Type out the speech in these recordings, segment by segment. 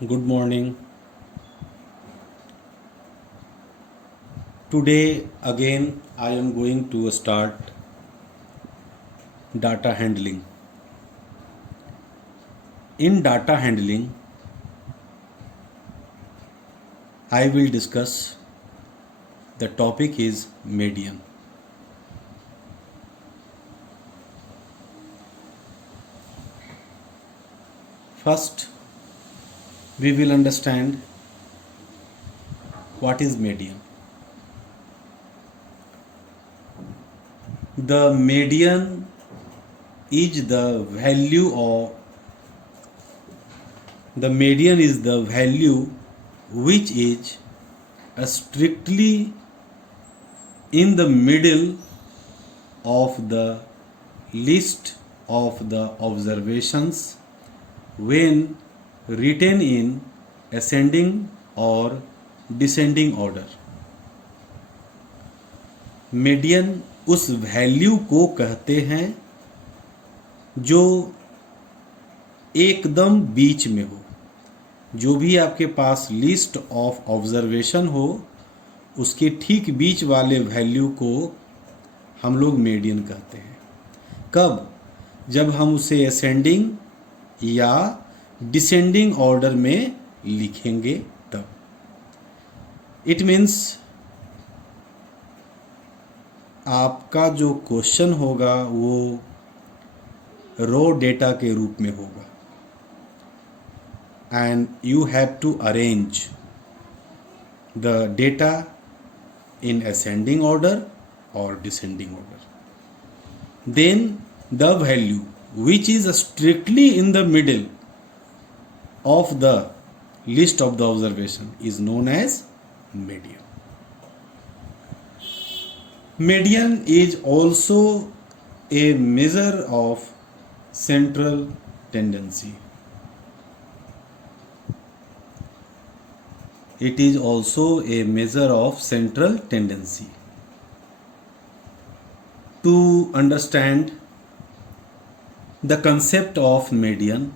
Good morning. Today again I am going to start data handling. In data handling, I will discuss the topic is median. First, we will understand what is median. The median is the value which is strictly in the middle of the list of the observations when written in ascending or descending order. Median उस value को कहते हैं जो एकदम बीच में हो। जो भी आपके पास लिस्ट ऑफ ऑब्जर्वेशन हो उसके ठीक बीच वाले वैल्यू को हम लोग मीडियन कहते हैं। कब? जब हम उसे असेंडिंग या डिसेंडिंग ऑर्डर में लिखेंगे तब। इट मीन्स आपका जो क्वेश्चन होगा वो रो डेटा के रूप में होगा and you have to arrange the data in ascending order or descending order. Then the value which is strictly in the middle of the list of the observation is known as median. Median is also a measure of central tendency. It is also a measure of central tendency. To understand the concept of median,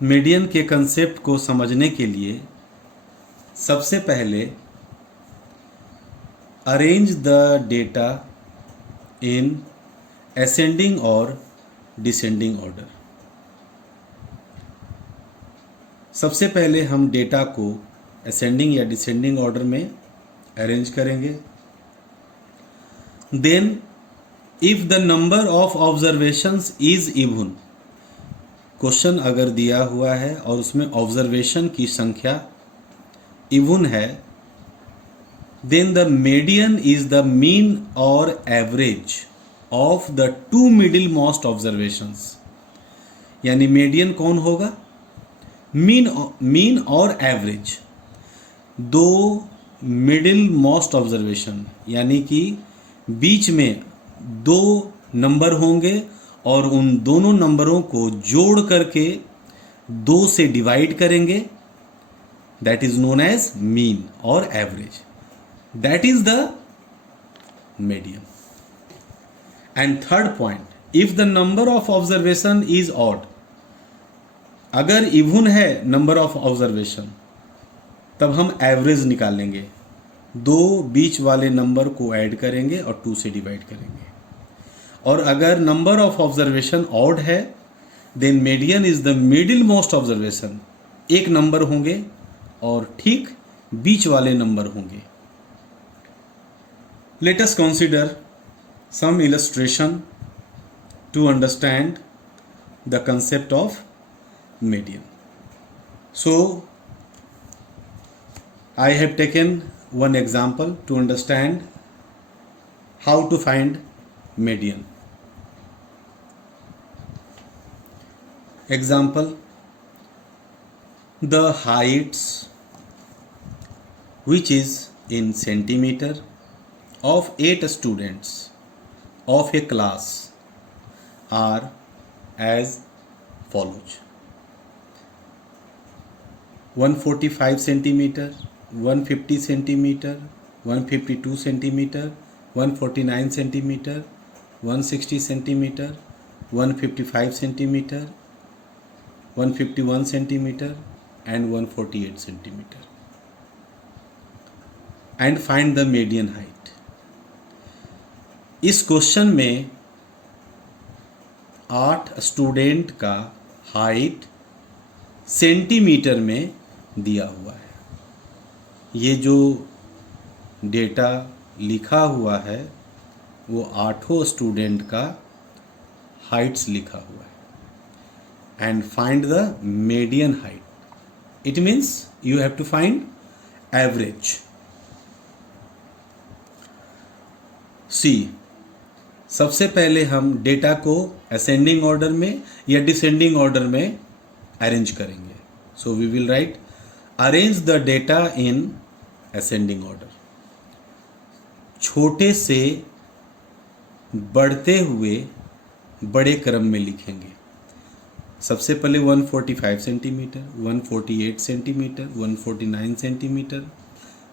median के concept को समझने के लिए सबसे पहले arrange the data in ascending और descending order. सबसे पहले हम डेटा को असेंडिंग या डिसेंडिंग ऑर्डर में अरेंज करेंगे। Then if the number of observations is even, question अगर दिया हुआ है और उसमें ऑब्जर्वेशन की संख्या इवन है, then the median is the mean और average of the two middle most observations. यानी मीडियन कौन होगा? मीन और एवरेज, दो मिडिल मोस्ट ऑब्जर्वेशन, यानी कि बीच में दो नंबर होंगे और उन दोनों नंबरों को जोड़ करके दो से डिवाइड करेंगे। That is known as mean और average. That is the median. And third point, if the number of observation is odd, अगर इवन है नंबर ऑफ ऑब्जर्वेशन तब हम एवरेज निकालेंगे, दो बीच वाले नंबर को ऐड करेंगे और टू से डिवाइड करेंगे। और अगर नंबर ऑफ ऑब्जर्वेशन ऑड है then median is the middle most observation, एक नंबर होंगे और ठीक बीच वाले नंबर होंगे। Let us consider some illustration to understand the concept of median. So I have taken one example to understand how to find median. Example, the heights which is in centimeter of 8 students of a class are as follows: 145 centimeter, 150 centimeter, 152 centimeter, 149 centimeter, 160 centimeter, 155 centimeter, 151 centimeter, and 148 centimeter. And find the median height. इस question में 8 student का height centimetre में दिया हुआ है. ये जो data लिखा हुआ है वो 8 स्टूडेंट का हाइट्स लिखा हुआ है. And find the median height. It means you have to find average. See, सबसे पहले हम डेटा को असेंडिंग ऑर्डर में या डिसेंडिंग ऑर्डर में अरेंज करेंगे. So we will write arrange the data in ascending order. छोटे से बढ़ते हुए बड़े क्रम में लिखेंगे. सबसे पहले 145 centimetre, 148 centimetre, 149 centimetre,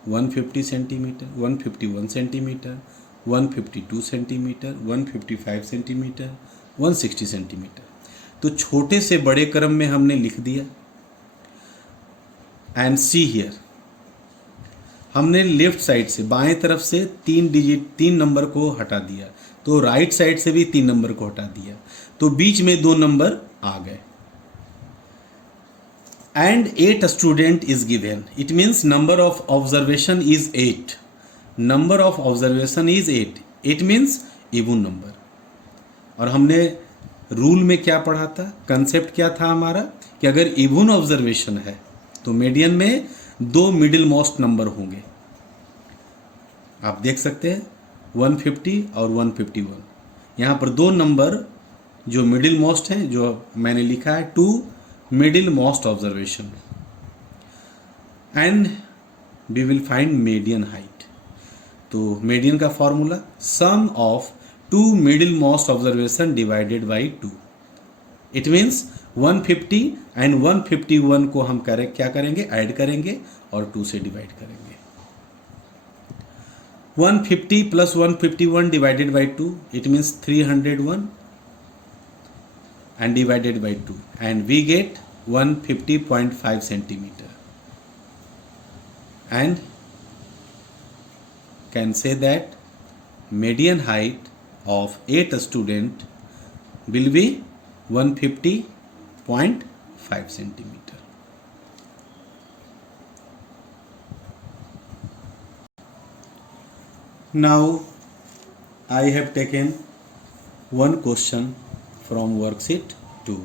150 centimetre, 151 centimetre, 152 centimetre, 155 centimetre, 160 centimetre. तो छोटे से बड़े क्रम में हमने लिख दिया. एंड सी हियर, हमने लेफ्ट साइड से बाएं तरफ से 3 नंबर को हटा दिया, तो राइट साइड से भी 3 नंबर को हटा दिया, तो बीच में 2 नंबर आ गए. And 8 student is given. It means number of observation is 8. Number of observation is 8. It means even number. और हमने रूल में क्या पढ़ा था, कंसेप्ट क्या था हमारा, कि अगर इवन ऑब्जर्वेशन है तो मीडियन में 2 मिडिल मोस्ट नंबर होंगे. आप देख सकते हैं 150 और 151. यहाँ पर 2 नंबर जो मिडिल मोस्ट हैं, जो मैंने लिखा है 2 middle most observation. And we will find median height. तो मीडियन का formula sum of 2 middle most observation divided by 2. It means 150 and 151 को हम क्या करेंगे, ऐड करेंगे और 2 से डिवाइड करेंगे. 150 plus 151 divided by 2, it means 301 and divided by 2, and we get 150.5 centimeter. And can say that median height of 8 student will be 150.5 centimeter. Now I have taken one question from worksheet 2,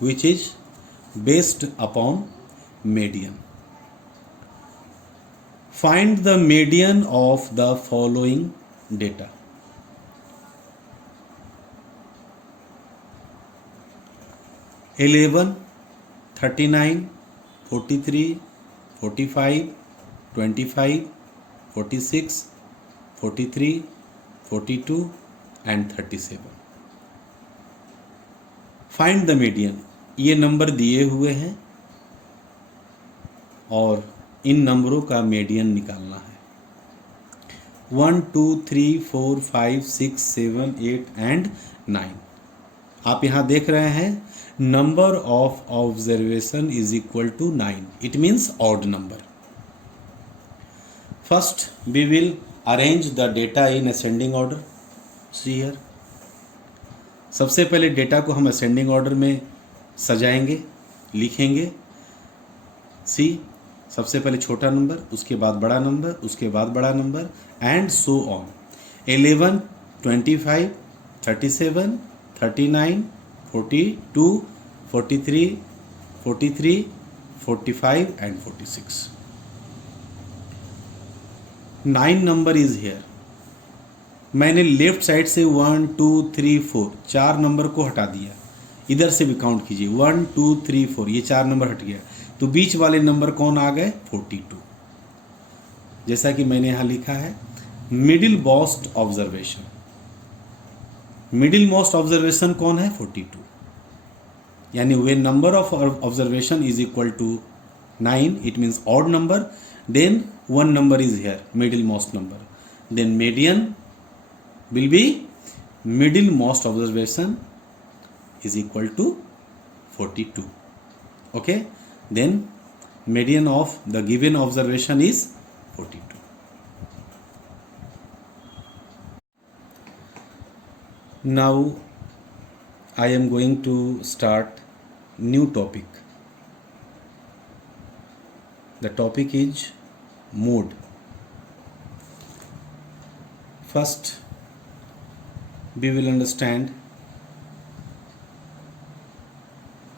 which is based upon median. Find the median of the following data. (11, 39, 43, 45, 25, 46, 43, 42 and 37. Find the median. ये number दिए हुए हैं और इन नंबरों का median निकालना है. 1, 2, 3, 4, 5, 6, 7, 8 and 9. आप यहाँ देख रहे हैं number of observation is equal to 9. It means odd number. First we will arrange the data in ascending order. See here, सबसे पहले डेटा को हम असेंडिंग ऑर्डर में सजाएंगे, लिखेंगे. सी, सबसे पहले छोटा नंबर, उसके बाद बड़ा नंबर, उसके बाद बड़ा number and so on. 11, 25, 37, 39, 42, 43, 43, 45 and 46. 9 number is here. मैंने लेफ्ट साइड से 1, 2, 3, 4 4 नंबर को हटा दिया. इधर से भी काउंट कीजिए 1, 2, 3, 4, ये 4 नंबर हट गया. तो बीच वाले नंबर कौन आ गए, 42. जैसा कि मैंने यहाँ लिखा है middle most observation. Middle most observation कौन है, 42. यानी वे number of observation is equal to 9, it means odd number, then 1 number is here, middle most number. Then median will be middle most observation is equal to 42. Okay, then median of the given observation is 42. Now I am going to start new topic. The topic is mode. First we will understand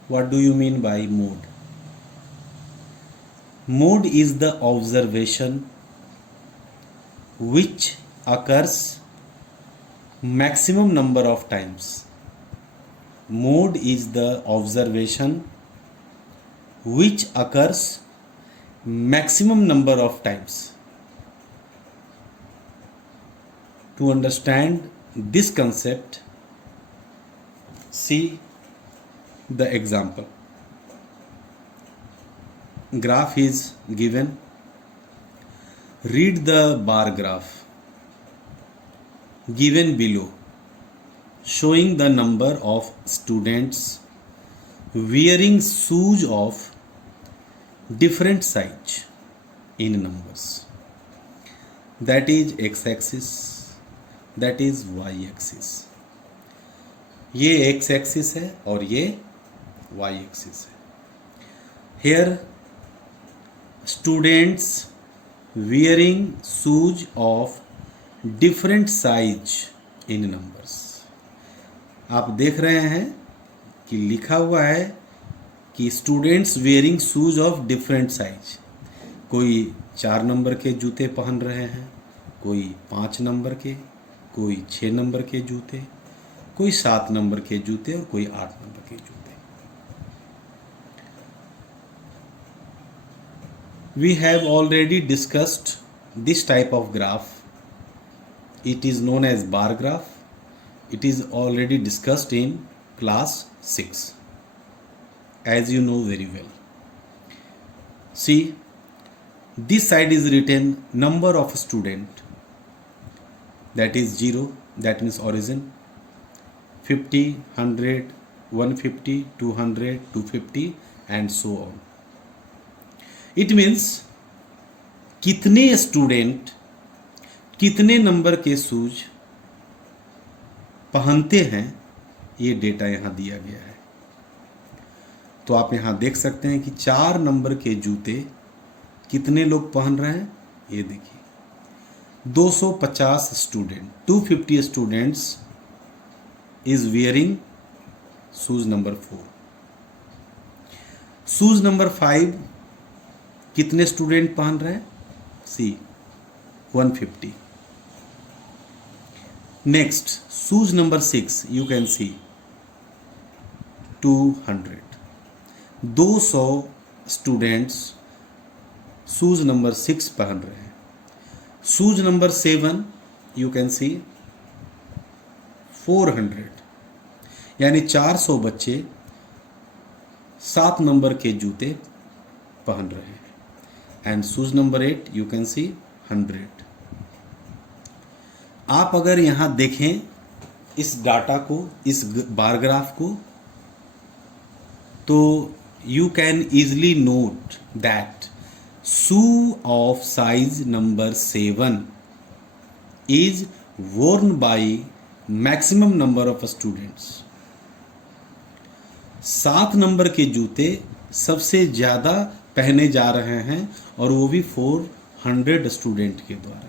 what do you mean by mode. Mode is the observation which occurs maximum number of times. Mode is the observation which occurs maximum number of times. To understand this concept, see the example. Graph is given. Read the bar graph given below, showing the number of students wearing shoes of different size in numbers. That is x-axis, that is y-axis. ये x-axis है और ये y-axis है. Here students wearing shoes of different size in numbers. आप देख रहे हैं कि लिखा हुआ है कि students wearing shoes of different size. कोई 4 नंबर के जूते पहन रहे हैं, कोई 5 नंबर के, कोई 6 नंबर के जूते, कोई 7 नंबर के जूते और कोई 8 नंबर के जूते. We have already discussed this type of graph. It is known as bar graph. It is already discussed in class 6, as you know very well. See, this side is written number of student, that is 0, that means origin, 50, 100, 150, 200, 250 and so on. It means कितने student कितने number के shoes पहनते हैं, ये data यहाँ दिया गया है. तो आप यहाँ देख सकते हैं कि 4 नंबर के जूते कितने लोग पहन रहे हैं. ये देखिए 250 student, 250 students is wearing shoes number 4. Shoes number 5 कितने स्टूडेंट पहन रहे हैं. सी 150. Next shoes number 6 you can see 200. 200 students shoes number 6 पहन रहे हैं. Shoes number 7 you can see 400. यानी 400 बच्चे 7 नंबर के जूते पहन रहे हैं. And shoes number 8 you can see 100. आप अगर यहाँ देखें इस डाटा को, इस बार ग्राफ को, तो you can easily note that shoe of size number 7 is worn by maximum number of students. 7 number के जूते सबसे ज़्यादा पहने जा रहे हैं और वो भी 400 स्टूडेंट के द्वारा.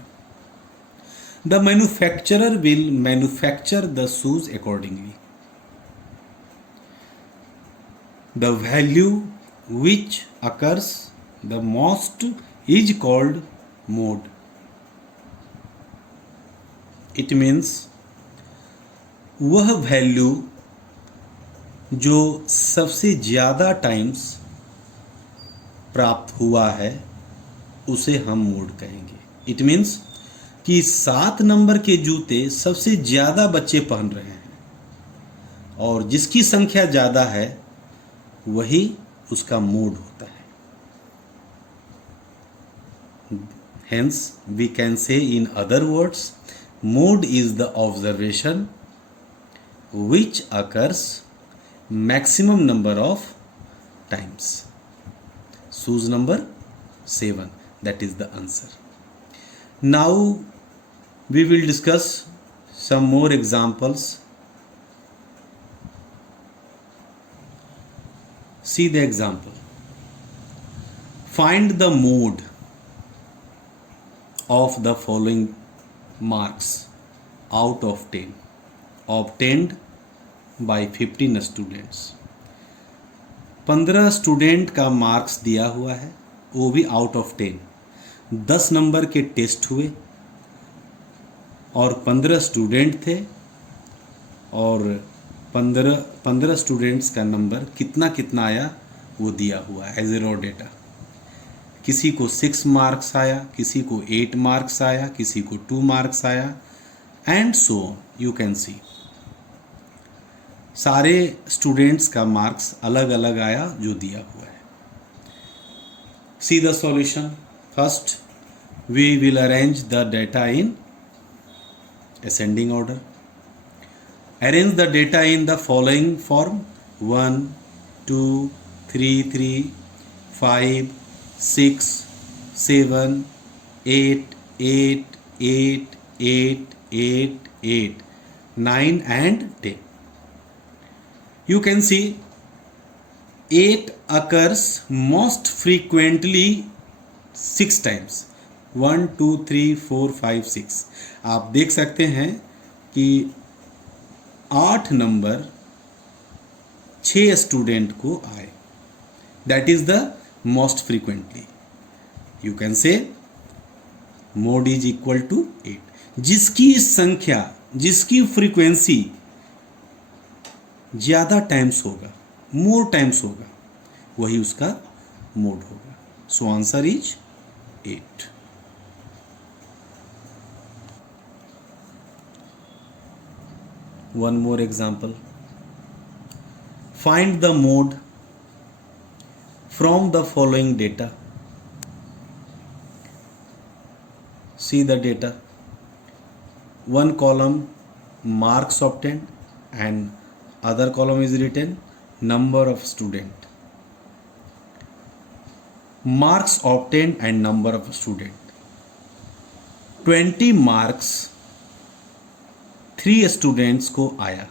The manufacturer will manufacture the shoes accordingly. The value which occurs the most is called mode. It means वह वैल्यू जो सबसे ज़्यादा टाइम्स प्राप्त हुआ है उसे हम मोड कहेंगे. इट मीन्स कि 7 नंबर के जूते सबसे ज़्यादा बच्चे पहन रहे हैं और जिसकी संख्या ज़्यादा है वही उसका मोड होता है. Hence we can say in other words, mode is the observation which occurs maximum number of times. choose number 7. That is the answer. Now we will discuss some more examples. See the example. Find the mode of the following marks out of 10 obtained by 15 students. 15 student का marks दिया हुआ है, वो भी out of 10. 10 number के test हुए और 15 student थे, और 15 स्टूडेंट्स का नंबर कितना कितना आया वो दिया हुआ है एज ए रॉ डेटा. किसी को 6 मार्क्स आया, किसी को 8 मार्क्स आया, किसी को 2 मार्क्स आया, and so you can see सारे स्टूडेंट्स का मार्क्स अलग अलग आया जो दिया हुआ है. See the solution. First we will arrange the data in ascending order. Arrange the data in the following form: 1 2 3 3 5 6 7 8 8 8 8 8 8 9 and 10. You can see 8 occurs most frequently 6 times. 1 2 3 4 5 6. आप देख सकते हैं कि 8 नंबर 6 स्टूडेंट को आए. That is the most frequently. You can say mode is equal to 8. जिसकी संख्या, जिसकी फ्रीक्वेंसी ज़्यादा टाइम्स होगा, मोर टाइम्स होगा, वही उसका मोड होगा. So answer is 8. One more example. Find the mode from the following data. See the data. One column marks obtained and other column is written number of student. Marks obtained and number of student. 20 marks 3 students को आया.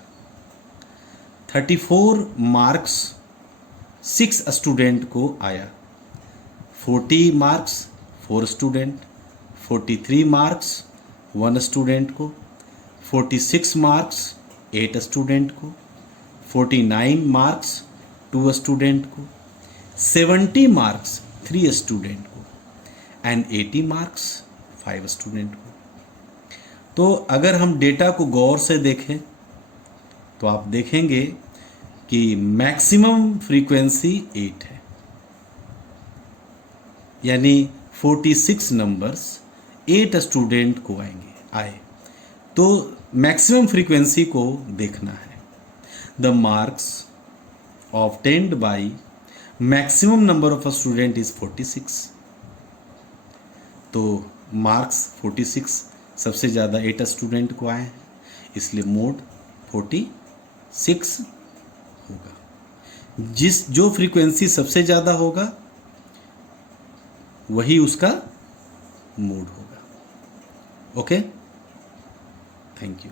34 marks 6 student को आया. 40 marks 4 student. 43 marks 1 student को. 46 marks 8 student को. 49 marks 2 student को. 70 marks 3 student को and 80 marks 5 student को. तो अगर हम डेटा को गौर से देखें तो आप देखेंगे कि मैक्सिमम फ्रीक्वेंसी 8 है, यानी 46 नंबर्स 8 स्टूडेंट को आए. तो मैक्सिमम फ्रीक्वेंसी को देखना है. The marks obtained by maximum number of student is 46. तो मार्क्स 46 सबसे ज़्यादा 8 स्टूडेंट को आए हैं, इसलिए मोड 46 होगा. जो फ्रीक्वेंसी सबसे ज़्यादा होगा वही उसका मोड होगा. Okay, thank you.